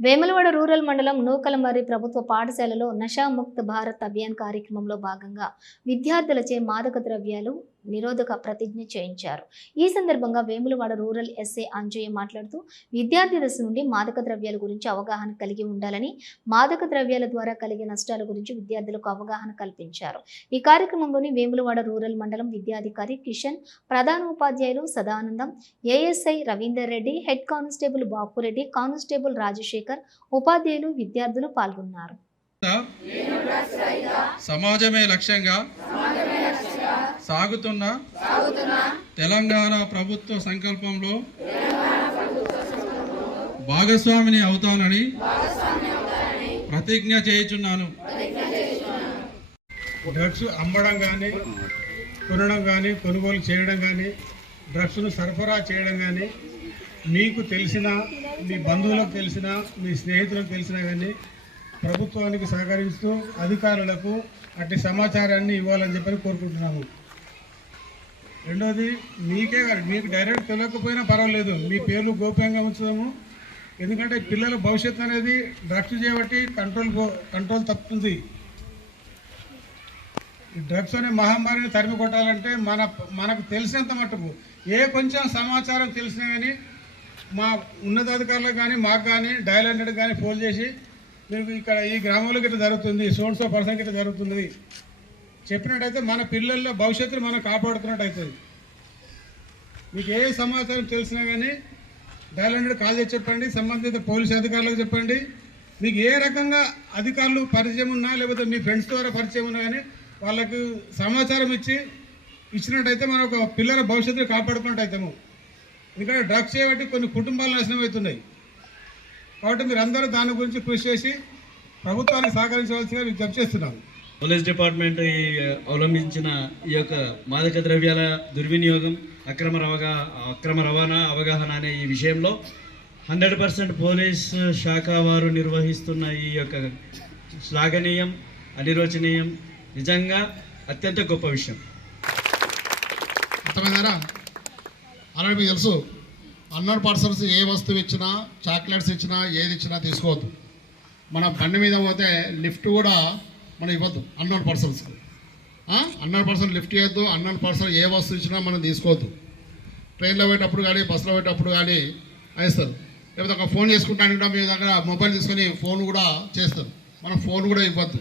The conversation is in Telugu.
వేములవాడ రూరల్ మండలం నూకలమర్రి ప్రభుత్వ పాఠశాలలో నషాముక్త్ భారత్ అభియాన్ కార్యక్రమంలో భాగంగా విద్యార్థులచే మాదక ద్రవ్యాలు నిరోధక ప్రతిజ్ఞ చేయించారు. ఈ సందర్భంగా వేములవాడ రూరల్ ఎస్ఏ అంజయ్య మాట్లాడుతూ విద్యార్థి దశ నుండి మాదక ద్రవ్యాల గురించి అవగాహన కలిగి ఉండాలని మాదక ద్రవ్యాల ద్వారా కలిగే నష్టాల గురించి విద్యార్థులకు అవగాహన కల్పించారు. ఈ కార్యక్రమంలోని వేములవాడ రూరల్ మండలం విద్యాధికారి కిషన్ ప్రధాన ఉపాధ్యాయులు Sadanandam ASI Ravinder Reddy head constable Bapureddy constable Rajashekar ఉపాధ్యాయులు విద్యార్థులు పాల్గొన్నారు. సమాజమే లక్ష్యంగా సాగుతున్న తెలంగాణ ప్రభుత్వ సంకల్పంలో భాగస్వామిని అవుతానని ప్రతిజ్ఞ చేయుచున్నాను. డ్రగ్స్ అమ్మడం కానీ కొనడం కానీ కొనుగోలు చేయడం కానీ డ్రగ్స్ను సరఫరా చేయడం కానీ మీకు తెలిసిన మీ బంధువులకు తెలిసిన మీ స్నేహితులకు తెలిసినా కానీ ప్రభుత్వానికి సహకరిస్తూ అధికారులకు అట్టి సమాచారాన్ని ఇవ్వాలని చెప్పని కోరుకుంటున్నాము. రెండోది మీకే మీకు డైరెక్ట్ తెలియకపోయినా పర్వాలేదు. మీ పేర్లు గోప్యంగా ఉంచుదాము. ఎందుకంటే పిల్లల భవిష్యత్తు అనేది డ్రగ్స్ చేయబట్టి కంట్రోల్ కంట్రోల్ తప్పుతుంది. ఈ డ్రగ్స్ అనే మహమ్మారిని తరిమి కొట్టాలంటే మన మనకు తెలిసినంత మట్టుకు ఏ కొంచెం సమాచారం తెలిసినా కానీ మా ఉన్నతాధికారులకు కానీ మాకు కానీ డయల్ హండ్రెడ్ కానీ ఫోన్ చేసి మీకు ఇక్కడ ఈ గ్రామంలో గిట్ట జరుగుతుంది సోన్సో పర్సన్ గిట్ట జరుగుతుంది చెప్పినట్టయితే మన పిల్లల్లో భవిష్యత్తును మనం కాపాడుతున్నట్టు అవుతుంది మీకు ఏ సమాచారం తెలిసినా కానీ డయల్ హండ్రెడ్ కాల్ చేసి చెప్పండి సంబంధిత పోలీస్ అధికారులకు చెప్పండి. మీకు ఏ రకంగా అధికారులు పరిచయం ఉన్నా లేకపోతే మీ ఫ్రెండ్స్ ద్వారా పరిచయం ఉన్నా కానీ వాళ్ళకు సమాచారం ఇచ్చి ఇచ్చినట్టయితే మనం ఒక పిల్లల భవిష్యత్తును కాపాడుకున్నట్టు అవుతాము ఎందుకంటే డ్రగ్స్ చేయబట్టి కొన్ని కుటుంబాలు నాశనం అవుతున్నాయి. కాబట్టి మీరందరూ దాని గురించి కృషి చేసి ప్రభుత్వానికి సహకరించవలసిగా జప్ చేస్తున్నాము. పోలీస్ డిపార్ట్మెంట్ అవలంబించిన ఈ యొక్క మాదక ద్రవ్యాల దుర్వినియోగం అక్రమ రవగా అక్రమ రవాణా అవగాహన అనే ఈ విషయంలో హండ్రెడ్ పర్సెంట్ పోలీస్ శాఖ వారు నిర్వహిస్తున్న ఈ యొక్క శ్లాఘనీయం అనిరోచనీయం నిజంగా అత్యంత గొప్ప విషయం. అలాగే మీకు తెలుసు అన్నర్ పర్సన్స్ ఏ వస్తువు ఇచ్చినా చాక్లెట్స్ ఇచ్చినా ఏది ఇచ్చినా తీసుకోవద్దు. మన బండి మీద పోతే లిఫ్ట్ కూడా మనం ఇవ్వద్దు. అన్నోన్ పర్సన్స్కి అన్నోన్ పర్సన్ లిఫ్ట్ చేయొద్దు. అన్నోన్ పర్సన్ ఏ వస్తువు ఇచ్చినా మనం తీసుకోవద్దు. ట్రైన్లో పోయేటప్పుడు కానీ బస్సులో పోయేటప్పుడు కానీ వేస్తారు లేకపోతే ఒక ఫోన్ చేసుకుంటానికి కూడా మీ దగ్గర మొబైల్ తీసుకొని ఫోన్ కూడా చేస్తారు. మనం ఫోన్ కూడా ఇవ్వద్దు.